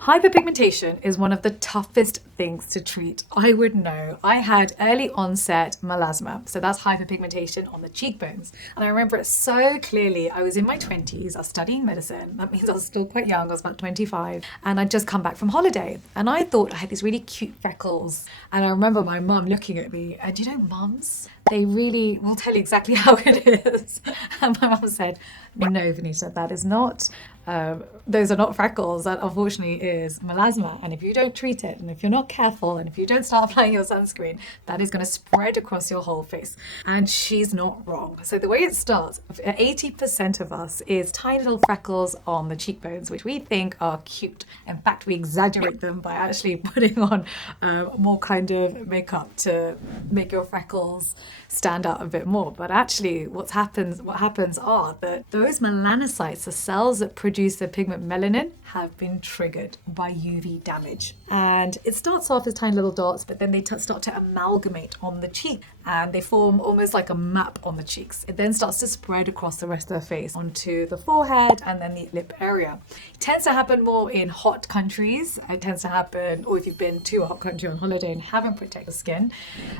Hyperpigmentation is one of the toughest things to treat. I would know. I had early onset melasma, so that's hyperpigmentation on the cheekbones. And I remember it so clearly. I was in my 20s, I was studying medicine. That means I was still quite young, I was about 25. And I'd just come back from holiday. And I thought I had these really cute freckles. And I remember my mum looking at me, and you know, mums, they really will tell you exactly how it is. And my mum said, no, Vanita, that is not, those are not freckles. That unfortunately is melasma. And if you don't treat it, and if you're not careful, and if you don't start applying your sunscreen, that is going to spread across your whole face. And she's not wrong. So the way it starts, 80% of us is tiny little freckles on the cheekbones, which we think are cute. In fact, we exaggerate them by actually putting on more kind of makeup to make your freckles stand out a bit more. But actually what happens are that those melanocytes, the cells that produce the pigment melanin, have been triggered by UV damage. And it starts off as tiny little dots, but then they start to amalgamate on the cheek and they form almost like a map on the cheeks. It then starts to spread across the rest of the face onto the forehead and then the lip area. It tends to happen more in hot countries. It tends to happen, or if you've been to a hot country on holiday and haven't protected the skin.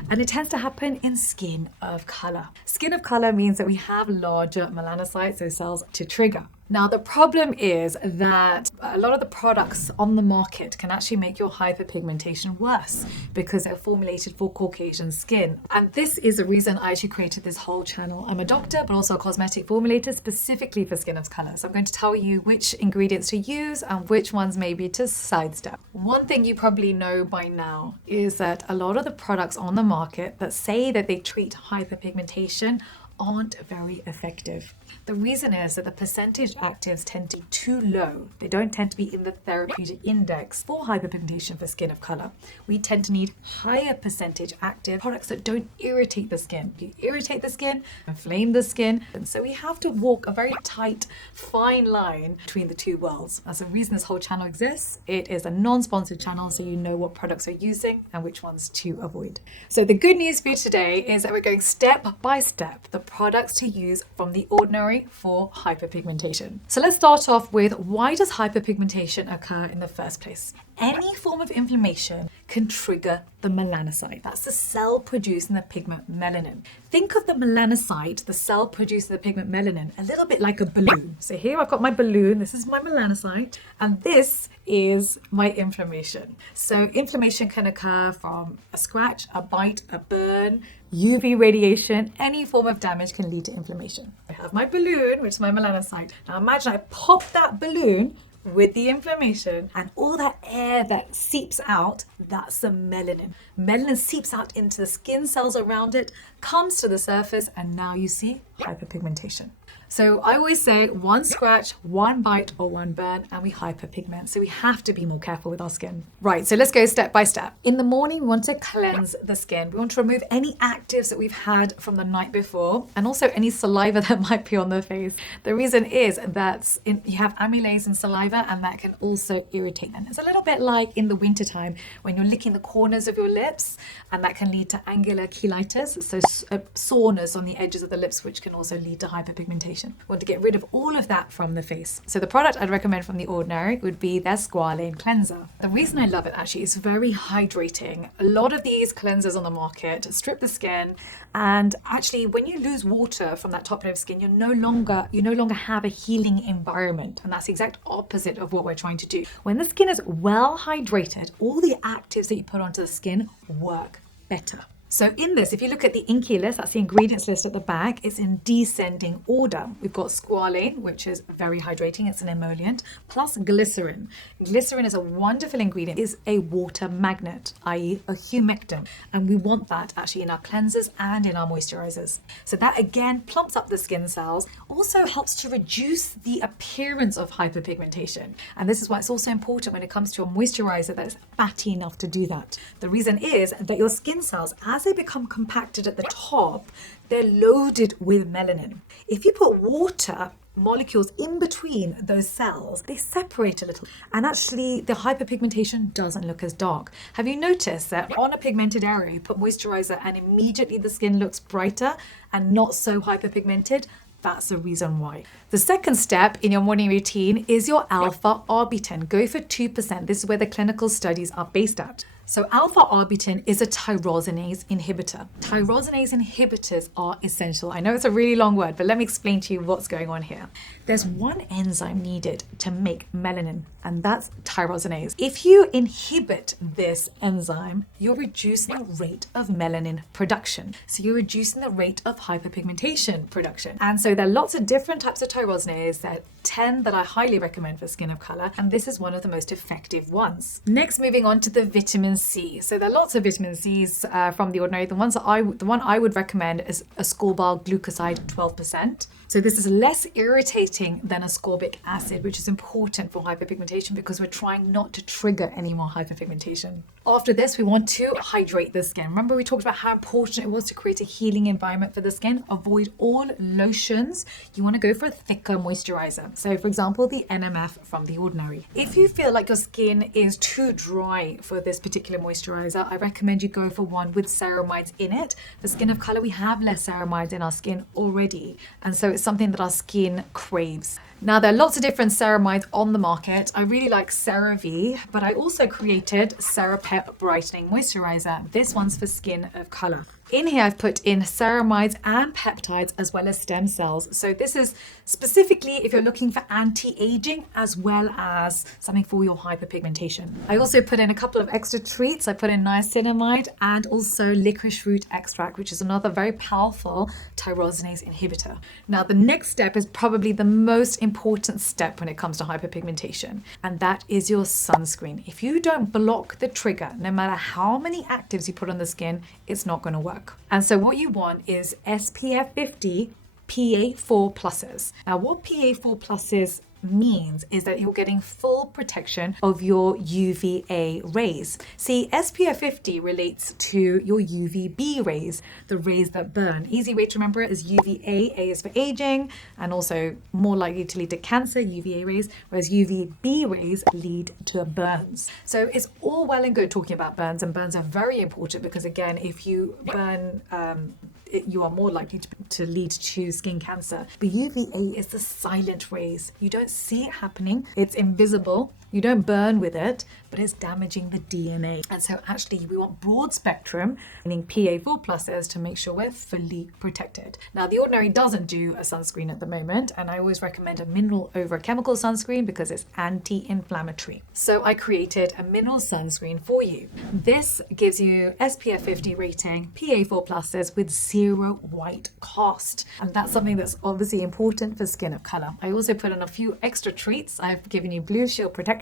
And it tends to happen in skin of color. Skin of color means that we have larger melanocytes, those cells, to trigger. Now, the problem is that a lot of the products on the market can actually make your hyperpigmentation worse because they're formulated for Caucasian skin. And this is the reason I actually created this whole channel. I'm a doctor, but also a cosmetic formulator specifically for skin of color. So I'm going to tell you which ingredients to use and which ones maybe to sidestep. One thing you probably know by now is that a lot of the products on the market that say that they treat hyperpigmentation aren't very effective. The reason is that the percentage actives tend to be too low. They don't tend to be in the therapeutic index for hyperpigmentation for skin of color. We tend to need higher percentage active products that don't irritate the skin. You irritate the skin, inflame the skin. And so we have to walk a very tight, fine line between the two worlds. That's the reason this whole channel exists. It is a non-sponsored channel, so you know what products we're using and which ones to avoid. So the good news for you today is that we're going step by step the products to use from the ordinary for hyperpigmentation. So let's start off with, why does hyperpigmentation occur in the first place? Any form of inflammation can trigger the melanocyte. That's the cell producing the pigment melanin. Think of the melanocyte, the cell producing the pigment melanin, a little bit like a balloon. So here I've got my balloon, this is my melanocyte, and this is my inflammation. So inflammation can occur from a scratch, a bite, a burn, UV radiation, any form of damage can lead to inflammation. I have my balloon, which is my melanocyte. Now imagine I pop that balloon with the inflammation and all that air that seeps out, that's the melanin. Melanin seeps out into the skin cells around it, comes to the surface, and now you see hyperpigmentation. So I always say one scratch, one bite, or one burn, and we hyperpigment. So we have to be more careful with our skin. Right, so let's go step by step. In the morning, we want to cleanse the skin. We want to remove any actives that we've had from the night before, and also any saliva that might be on the face. The reason is that you have amylase in saliva, and that can also irritate them. It's a little bit like in the wintertime when you're licking the corners of your lips, and that can lead to angular cheilitis, so soreness on the edges of the lips, which can also lead to hyperpigmentation. We want to get rid of all of that from the face. So the product I'd recommend from The Ordinary would be their Squalane cleanser. The reason I love it actually is very hydrating. A lot of these cleansers on the market strip the skin, and actually when you lose water from that top layer of skin, you no longer have a healing environment, and that's the exact opposite of what we're trying to do. When the skin is well hydrated, all the actives that you put onto the skin work better. So in this, if you look at the INKEY list, that's the ingredients list at the back, it's in descending order. We've got squalane, which is very hydrating, it's an emollient, plus glycerin. Glycerin is a wonderful ingredient, is a water magnet, i.e. a humectant. And we want that actually in our cleansers and in our moisturizers. So that again plumps up the skin cells, also helps to reduce the appearance of hyperpigmentation. And this is why it's also important when it comes to a moisturizer that is fatty enough to do that. The reason is that your skin cells, as they become compacted at the top, they're loaded with melanin. If you put water molecules in between those cells, they separate a little, and actually the hyperpigmentation doesn't look as dark. Have you noticed that on a pigmented area you put moisturizer and immediately the skin looks brighter and not so hyperpigmented? That's the reason why. The second step in your morning routine is your alpha-arbutin. Go for 2%. This is where the clinical studies are based at. So alpha-arbutin is a tyrosinase inhibitor. Tyrosinase inhibitors are essential. I know it's a really long word, but let me explain to you what's going on here. There's one enzyme needed to make melanin, and that's tyrosinase. If you inhibit this enzyme, you're reducing the rate of melanin production. So you're reducing the rate of hyperpigmentation production. And so there are lots of different types of tyrosinase. There are 10 that I highly recommend for skin of color, and this is one of the most effective ones. Next, moving on to the vitamin C. So there are lots of vitamin C's from The Ordinary. The one I would recommend is ascorbyl glucoside 12%. So this is less irritating than ascorbic acid, which is important for hyperpigmentation because we're trying not to trigger any more hyperpigmentation. After this, we want to hydrate the skin. Remember we talked about how important it was to create a healing environment for the skin. Avoid all lotions. You want to go for a thicker moisturizer. So for example, the NMF from The Ordinary. If you feel like your skin is too dry for this particular moisturizer, I recommend you go for one with ceramides in it. For skin of color, we have less ceramides in our skin already. And so it's something that our skin craves. Now, there are lots of different ceramides on the market. I really like CeraVe, but I also created Cera-Pep Brightening Moisturiser. This one's for skin of color. In here, I've put in ceramides and peptides as well as stem cells. So this is specifically if you're looking for anti-aging as well as something for your hyperpigmentation. I also put in a couple of extra treats. I put in niacinamide and also licorice root extract, which is another very powerful tyrosinase inhibitor. Now, the next step is probably the most important step when it comes to hyperpigmentation, and that is your sunscreen. If you don't block the trigger, no matter how many actives you put on the skin, it's not going to work. And so what you want is SPF 50 PA4 pluses. Now what PA4 pluses means is that you're getting full protection of your UVA rays. See, SPF 50 relates to your UVB rays, the rays that burn. Easy way to remember it is UVA, A is for aging, and also more likely to lead to cancer, UVA rays, whereas UVB rays lead to burns. So it's all well and good talking about burns, and burns are very important because again, if you burn, you are more likely to lead to skin cancer. But UVA is the silent rays. You don't see it happening. It's invisible. You don't burn with it, but it's damaging the DNA. And so actually we want broad spectrum, meaning PA4 pluses, to make sure we're fully protected. Now, The Ordinary doesn't do a sunscreen at the moment, and I always recommend a mineral over a chemical sunscreen because it's anti-inflammatory. So I created a mineral sunscreen for you. This gives you SPF 50 rating, PA4 pluses with 0 white cast. And that's something that's obviously important for skin of color. I also put in a few extra treats. I've given you blue shield protection.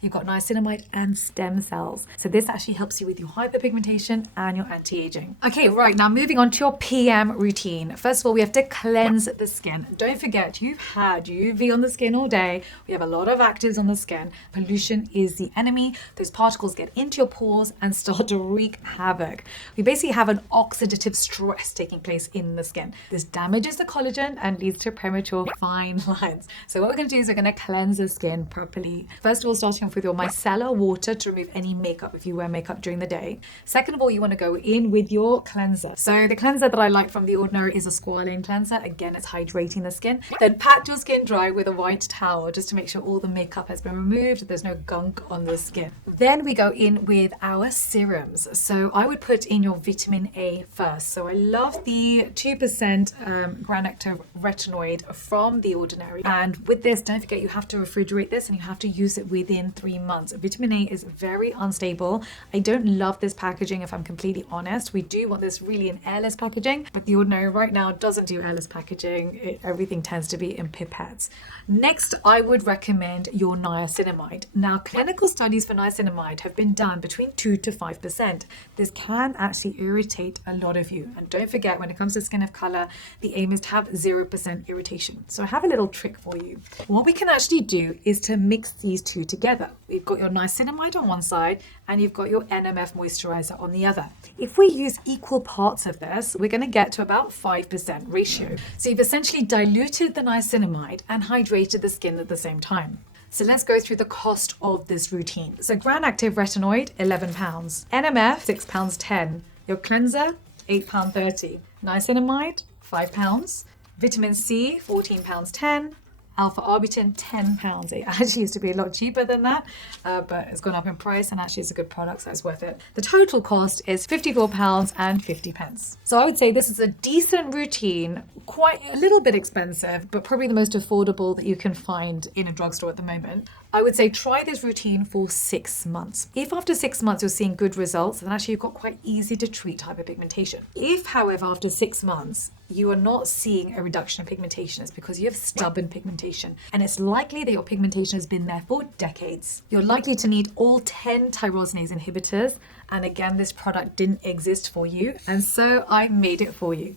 You've got niacinamide and stem cells. So this actually helps you with your hyperpigmentation and your anti-aging. Okay, right, now moving on to your PM routine. First of all, we have to cleanse the skin. Don't forget, you've had UV on the skin all day. We have a lot of actives on the skin. Pollution is the enemy. Those particles get into your pores and start to wreak havoc. We basically have an oxidative stress taking place in the skin. This damages the collagen and leads to premature fine lines. So what we're going to do is we're going to cleanse the skin properly. First of all, starting off with your micellar water to remove any makeup if you wear makeup during the day. Second of all, you want to go in with your cleanser. So the cleanser that I like from The Ordinary is a squalane cleanser. Again, it's hydrating the skin. Then pat your skin dry with a white towel just to make sure all the makeup has been removed. There's no gunk on the skin. Then we go in with our serums. So I would put in your vitamin A first. So I love the 2% gram-active retinoid from The Ordinary. And with this, don't forget you have to refrigerate this and you have to use it within 3 months. Vitamin A is very unstable. I don't love this packaging if I'm completely honest. We do want this really in airless packaging, but The Ordinary right now doesn't do airless packaging. Everything tends to be in pipettes. Next, I would recommend your niacinamide. Now, clinical studies for niacinamide have been done between 2 to 5%. This can actually irritate a lot of you. And don't forget, when it comes to skin of color, the aim is to have 0% irritation. So I have a little trick for you. What we can actually do is to mix these two together. We've got your niacinamide on one side and you've got your NMF moisturizer on the other. If we use equal parts of this, we're going to get to about 5% ratio. So you've essentially diluted the niacinamide and hydrated the skin at the same time. So let's go through the cost of this routine. So gram-active retinoid, £11. NMF, £6.10. Your cleanser, £8.30. Niacinamide, £5. Vitamin C, £14.10. Alpha Arbutin, £10. It actually used to be a lot cheaper than that, but it's gone up in price, and actually it's a good product, so it's worth it. The total cost is £54.50. So I would say this is a decent routine, quite a little bit expensive, but probably the most affordable that you can find in a drugstore at the moment. I would say try this routine for 6 months. If after 6 months you're seeing good results, then actually you've got quite easy to treat hyperpigmentation. If, however, after 6 months, you are not seeing a reduction in pigmentation, it's because you have stubborn pigmentation, and it's likely that your pigmentation has been there for decades. You're likely to need all 10 tyrosinase inhibitors, and again, this product didn't exist for you, and so I made it for you.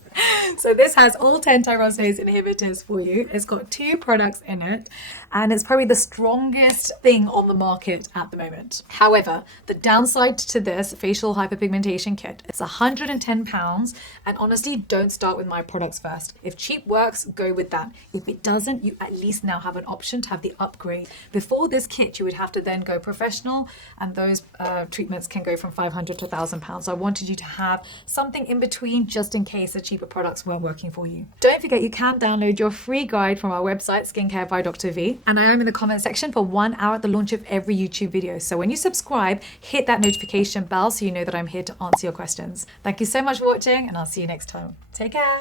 So this has all 10 tyrosinase inhibitors for you. It's got 2 products in it, and it's probably the strongest thing on the market at the moment. However, the downside to this facial hyperpigmentation kit, it's £110, and honestly, don't start with my products first. If cheap works, go with that. If it doesn't, you at least now have an option to have the upgrade. Before this kit, you would have to then go professional, and those treatments can go from £500 to £1,000. So I wanted you to have something in between, just in case the cheaper products weren't working for you. Don't forget, you can download your free guide from our website, Skincare by Dr. V, and I am in the comment section for 1 hour at the launch of every YouTube video. So when you subscribe, hit that notification bell so you know that I'm here to answer your questions. Thank you so much for watching, and I'll see you next time. Take care.